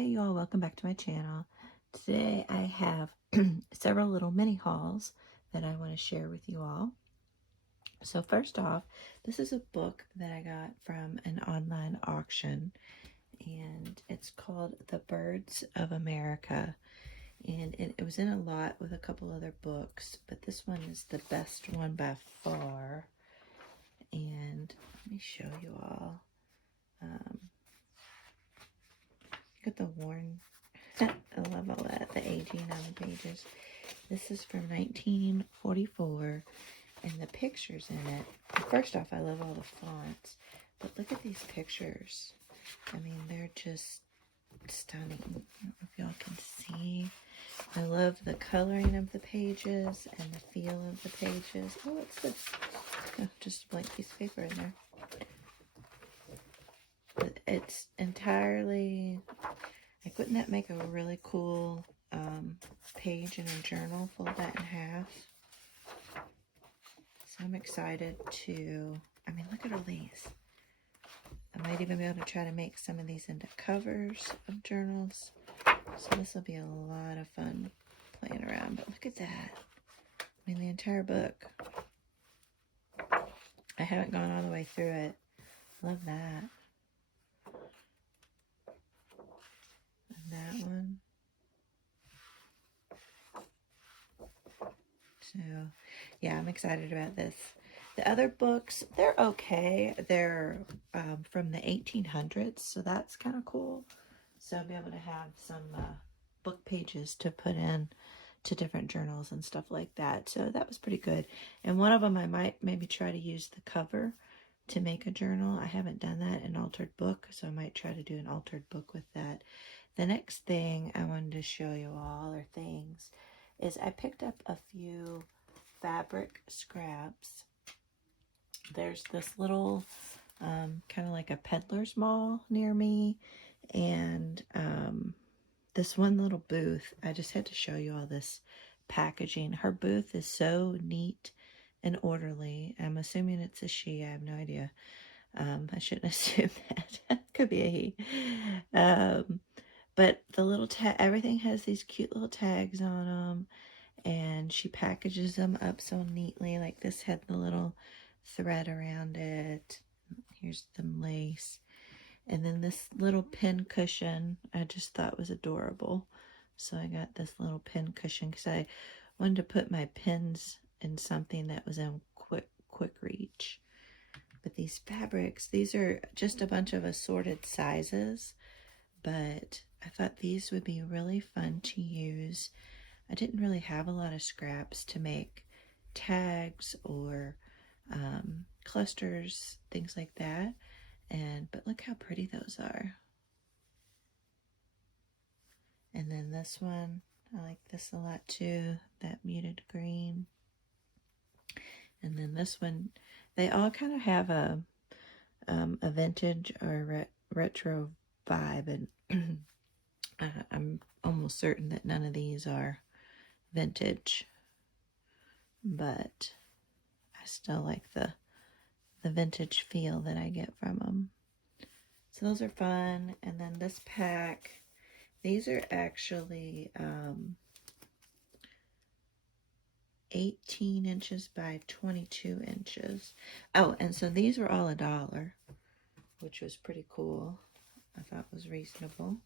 Hi you all, welcome back to my channel. Today I have several little mini hauls that I want to share with you all. So first off, this is a book that I got from an online auction, and it's called The Birds of America, and it was in a lot with a couple other books, but this one is the best one by far. And let me show you all. Got the worn, I love all that, the aging on the pages. This is from 1944, and the pictures in it, first off, I love all the fonts, but look at these pictures. I mean, they're just stunning. I don't know if y'all can see. I love the coloring of the pages and the feel of the pages. Oh, what's this? Oh, just a blank piece of paper in there. But it's entirely, like, wouldn't that make a really cool page in a journal? Fold that in half. So I'm excited to, I mean, look at all these. I might even be able to try to make some of these into covers of journals. So this will be a lot of fun playing around. But look at that. I mean, the entire book. I haven't gone all the way through it. Love that. And that one. So, yeah, I'm excited about this. The other books, they're okay. They're from the 1800s, so that's kind of cool. So I'll be able to have some book pages to put in to different journals and stuff like that. So that was pretty good. And one of them I might maybe try to use the cover to make a journal. I haven't done that in altered book, so I might try to do an altered book with that. The next thing I wanted to show you all, or things, is I picked up a few fabric scraps. There's this little kind of like a peddler's mall near me, and this one little booth, I just had to show you all this packaging. Her booth is so neat and orderly. I'm assuming it's a she. I have no idea. I shouldn't assume that. Could be a he. But the little everything has these cute little tags on them, and she packages them up so neatly. Like this had the little thread around it. Here's some lace. And then this little pin cushion I just thought was adorable. So I got this little pin cushion because I wanted to put my pins in something that was in quick reach. But these fabrics, these are just a bunch of assorted sizes, but I thought these would be really fun to use. I didn't really have a lot of scraps to make tags or clusters, things like that. But look how pretty those are. And then this one, I like this a lot too, that muted green. And then this one, they all kind of have a vintage or retro vibe, and I'm almost certain that none of these are vintage, but I still like the vintage feel that I get from them. So those are fun. And then this pack, these are actually 18 inches by 22 inches. Oh, and so these were all $1, which was pretty cool. I thought was reasonable.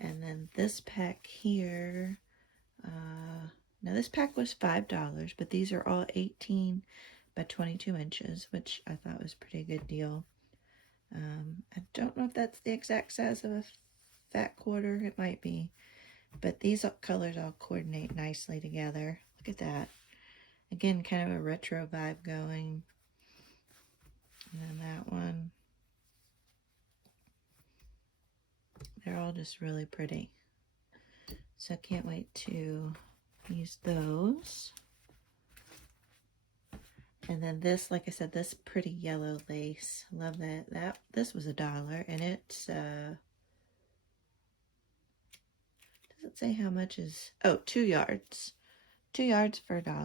And then this pack here, now this pack was $5, but these are all 18 by 22 inches, which I thought was a pretty good deal. I don't know if that's the exact size of a fat quarter. It might be. But these colors all coordinate nicely together. Look at that. Again, kind of a retro vibe going. And then that one. They're all just really pretty. So I can't wait to use those. And then this, like I said, this pretty yellow lace. Love that. This was $1, and it's does it say how much is? Oh, 2 yards. 2 yards for $1. Let's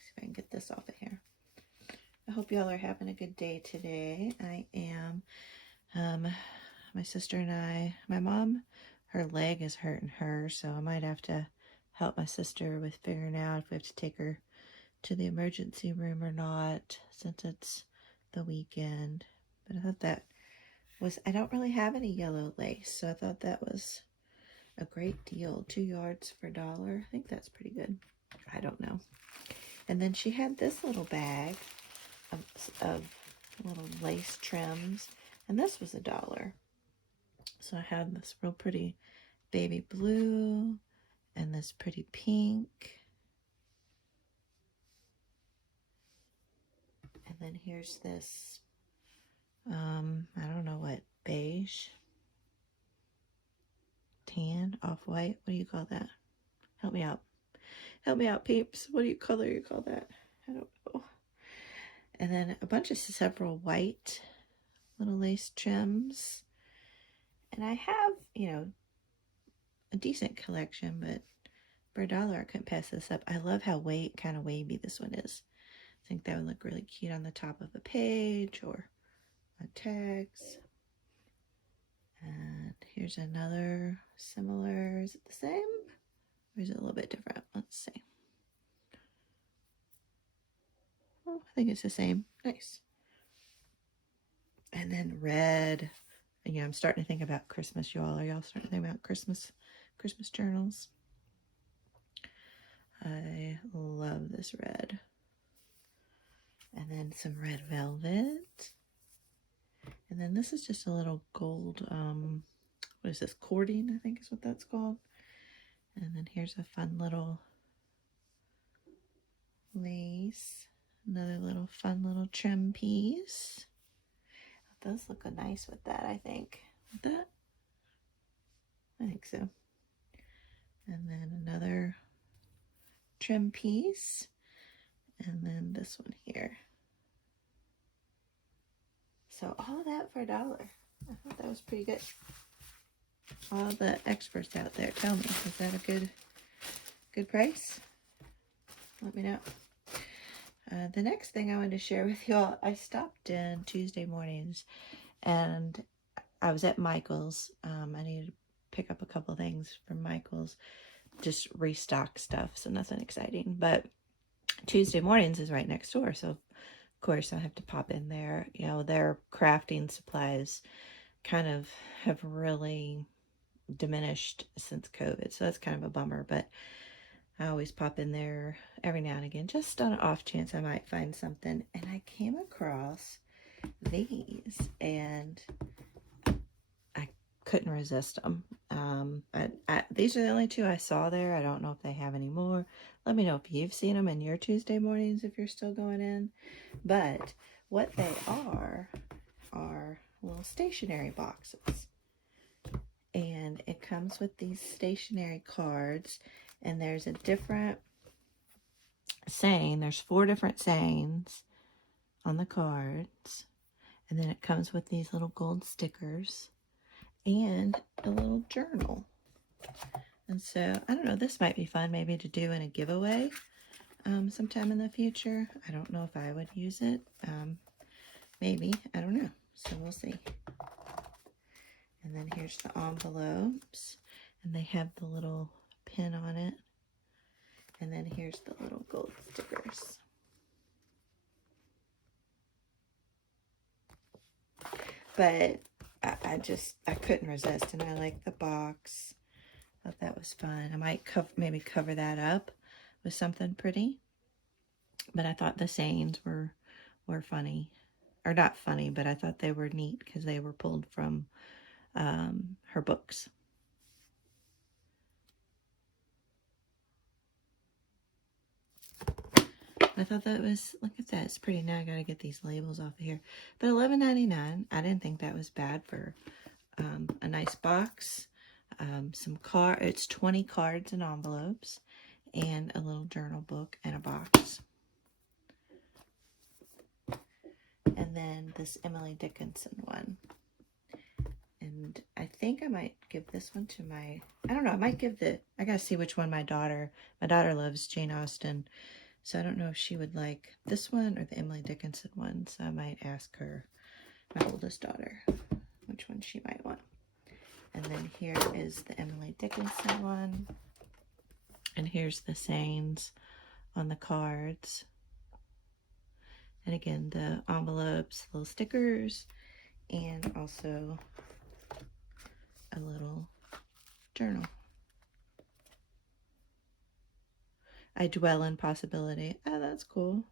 see if I can get this off of here. I hope y'all are having a good day today. I am. my sister and I, my mom, her leg is hurting her, so I might have to help my sister with figuring out if we have to take her to the emergency room or not, since it's the weekend. But I thought that was, I don't really have any yellow lace, so I thought that was a great deal. 2 yards for $1. I think that's pretty good. I don't know. And then she had this little bag of little lace trims, and this was $1. So I had this real pretty baby blue and this pretty pink. And then here's this, I don't know what, beige, tan, off-white. What do you call that? Help me out. Help me out, peeps. What do you color you call that? I don't know. And then a bunch of several white little lace trims. And I have, you know, a decent collection, but for $1, I couldn't pass this up. I love how kind of wavy this one is. I think that would look really cute on the top of a page or on tags. And here's another similar. Is it the same? Or is it a little bit different? Let's see. Oh, I think it's the same. Nice. And then red. And yeah, I'm starting to think about Christmas, y'all. Are y'all starting to think about Christmas journals? I love this red. And then some red velvet. And then this is just a little gold, what is this, cording, I think is what that's called. And then here's a fun little lace. Another little fun little trim piece. It does look nice with that, I think. With that? I think so. And then another trim piece. And then this one here. So all that for $1. I thought that was pretty good. All the experts out there, tell me, is that a good price? Let me know. The next thing I wanted to share with y'all, I stopped in Tuesday mornings and I was at Michael's. I needed to pick up a couple things from Michael's, just restock stuff, so nothing exciting. But Tuesday mornings is right next door, so of course I have to pop in there. You know, their crafting supplies kind of have really diminished since COVID, so that's kind of a bummer, but I always pop in there every now and again, just on an off chance I might find something. And I came across these, and I couldn't resist them. These are the only two I saw there. I don't know if they have any more. Let me know if you've seen them in your Tuesday mornings, if you're still going in. But what they are little stationery boxes. And it comes with these stationery cards, and there's a different saying. There's 4 different sayings on the cards, and then it comes with these little gold stickers and a little journal. And so I don't know, this might be fun maybe to do in a giveaway sometime in the future. I don't know if I would use it. Maybe, I don't know, so we'll see. And then here's the envelopes, and they have the little pin on it. And then here's the little gold stickers. But I couldn't resist, and I like the box. Thought that was fun. I might maybe cover that up with something pretty. But I thought the sayings were funny. Or not funny, but I thought they were neat because they were pulled from her books. I thought that was, look at that, it's pretty. Now I gotta get these labels off of here. But $11.99, I didn't think that was bad for a nice box. It's 20 cards and envelopes, and a little journal book and a box. And then this Emily Dickinson one. And I think I might give this one to I don't know, I gotta see which one my daughter loves Jane Austen. So I don't know if she would like this one or the Emily Dickinson one. So I might ask her, my oldest daughter, which one she might want. And then here is the Emily Dickinson one. And here's the sayings on the cards. And again, the envelopes, little stickers, and also a little journal. I dwell in possibility. Oh, that's cool.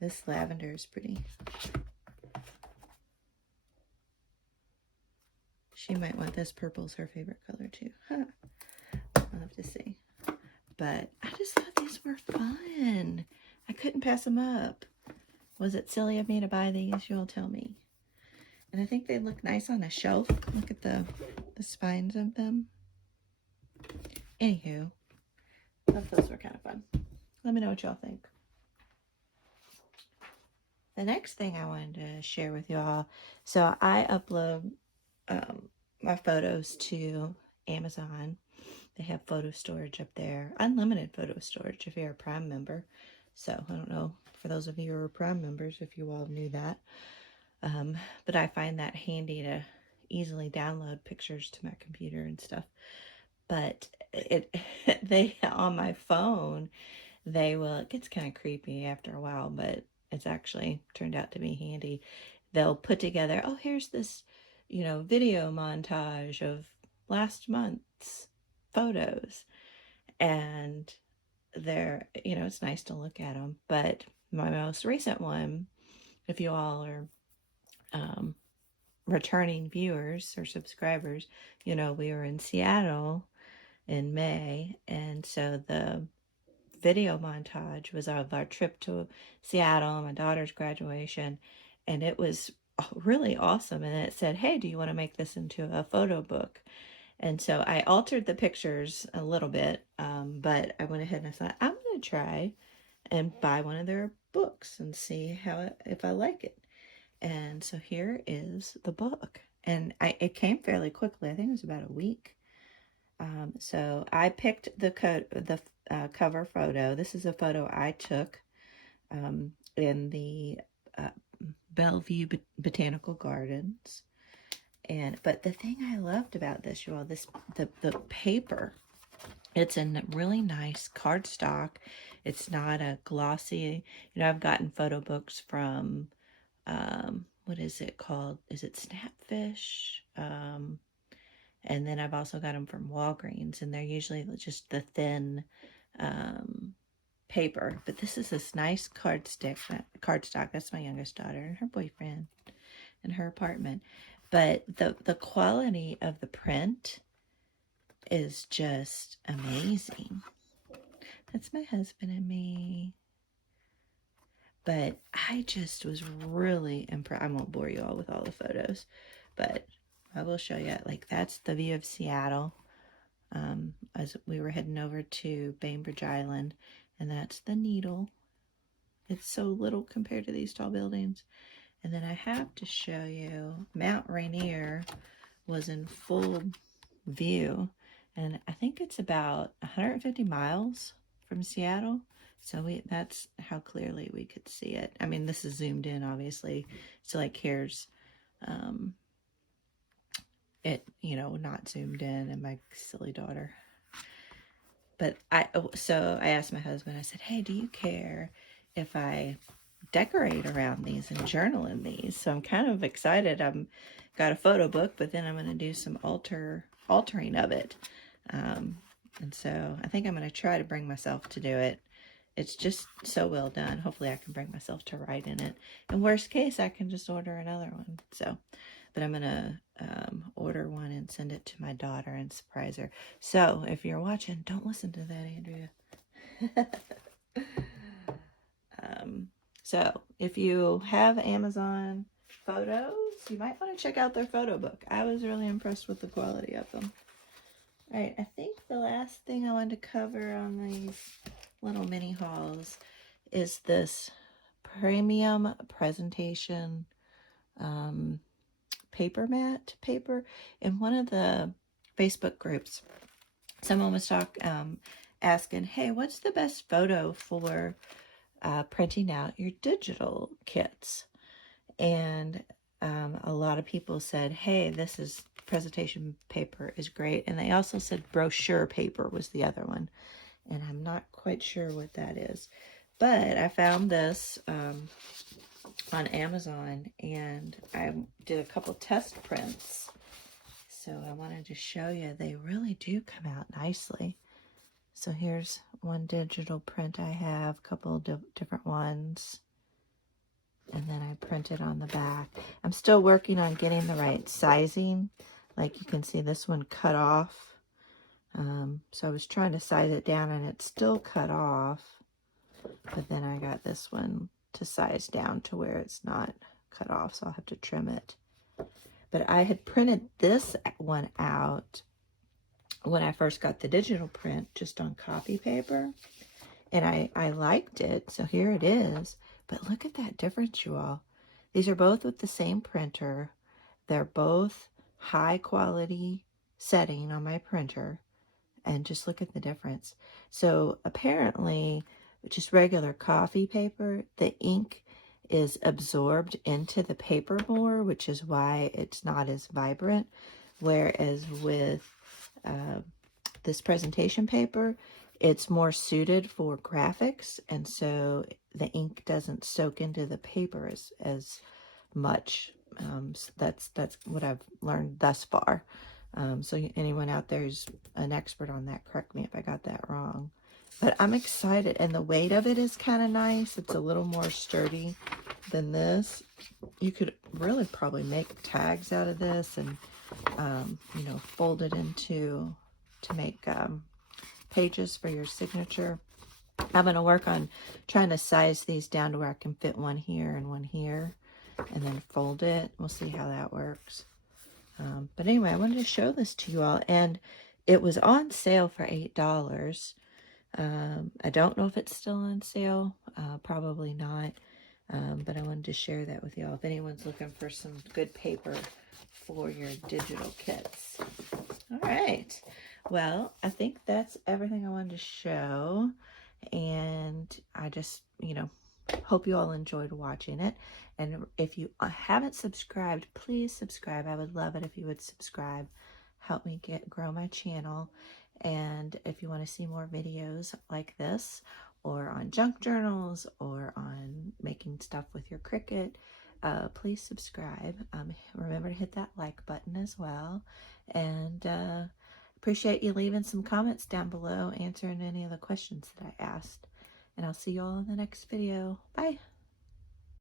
This lavender is pretty. She might want this. Purple's her favorite color too. Huh. I'll have to see. But I just thought these were fun. I couldn't pass them up. Was it silly of me to buy these? You'll tell me. And I think they look nice on a shelf. Look at the spines of them. Anywho, I thought those were kind of fun. Let me know what y'all think. The next thing I wanted to share with y'all, so I upload my photos to Amazon. They have photo storage up there, unlimited photo storage if you're a Prime member. So I don't know, for those of you who are Prime members, if you all knew that. But I find that handy to easily download pictures to my computer and stuff. But they on my phone, it gets kind of creepy after a while, but it's actually turned out to be handy. They'll put together, oh, here's this, video montage of last month's photos. And it's nice to look at them. But my most recent one, if you all are returning viewers or subscribers, we were in Seattle in May. And so the video montage was of our trip to Seattle, my daughter's graduation, and it was really awesome. And it said, hey, do you want to make this into a photo book? And so I altered the pictures a little bit, but I went ahead and I thought, I'm going to try and buy one of their books and see if I like it. And so here is the book. And it came fairly quickly. I think it was about a week. So I picked the cover photo. This is a photo I took in the Bellevue Botanical Gardens. But the thing I loved about this, you all, the paper, it's in really nice cardstock. It's not a glossy, I've gotten photo books from, what is it called? Is it Snapfish? And then I've also got them from Walgreens, and they're usually just the thin paper. But this is this nice cardstock. That's my youngest daughter and her boyfriend in her apartment. But the quality of the print is just amazing. That's my husband and me. But I just was really impressed. I won't bore you all with all the photos, but I will show you. Like, that's the view of Seattle as we were heading over to Bainbridge Island, and that's the Needle. It's so little compared to these tall buildings. And then I have to show you Mount Rainier was in full view, and I think it's about 150 miles from Seattle. So that's how clearly we could see it. I mean, this is zoomed in, obviously. So like here's it, not zoomed in, and my silly daughter. But I asked my husband, I said, hey, do you care if I decorate around these and journal in these? So I'm kind of excited. I've got a photo book, but then I'm going to do some altering of it. And so I think I'm going to try to bring myself to do it. It's just so well done. Hopefully I can bring myself to write in it. In worst case, I can just order another one. But I'm going to order one and send it to my daughter and surprise her. So if you're watching, don't listen to that, Andrea. So if you have Amazon photos, you might want to check out their photo book. I was really impressed with the quality of them. All right, I think the last thing I wanted to cover on these little mini hauls is this premium presentation paper mat paper. In one of the Facebook groups, someone was asking, hey, what's the best photo for printing out your digital kits? And a lot of people said, hey, this is presentation paper is great. And they also said brochure paper was the other one. And I'm not quite sure what that is. But I found this on Amazon, and I did a couple test prints. So I wanted to show you, they really do come out nicely. So here's one digital print I have, a couple of different ones. And then I printed on the back. I'm still working on getting the right sizing. Like you can see, this one cut off. So I was trying to size it down, and it's still cut off. But then I got this one to size down to where it's not cut off, so I'll have to trim it. But I had printed this one out when I first got the digital print, just on copy paper. And I liked it, so here it is. But look at that difference, you all. These are both with the same printer. They're both high quality setting on my printer. And just look at the difference. So apparently, just regular coffee paper, the ink is absorbed into the paper more, which is why it's not as vibrant. Whereas with this presentation paper, it's more suited for graphics, and so the ink doesn't soak into the paper as much. So that's what I've learned thus far. So anyone out there who's an expert on that, correct me if I got that wrong. But I'm excited, and the weight of it is kind of nice. It's a little more sturdy than this. You could really probably make tags out of this, and you know, fold it into to make pages for your signature. I'm going to work on trying to size these down to where I can fit one here and one here, and then fold it. We'll see how that works. But anyway, I wanted to show this to you all, and it was on sale for $8. I don't know if it's still on sale. Probably not. But I wanted to share that with y'all if anyone's looking for some good paper for your digital kits. All right. Well, I think that's everything I wanted to show. And I just, you know, hope you all enjoyed watching it. And if you haven't subscribed, please subscribe. I would love it if you would subscribe. Help me grow my channel. And if you want to see more videos like this, or on junk journals, or on making stuff with your Cricut, please subscribe. Remember to hit that like button as well. And appreciate you leaving some comments down below, answering any of the questions that I asked. And I'll see you all in the next video. Bye.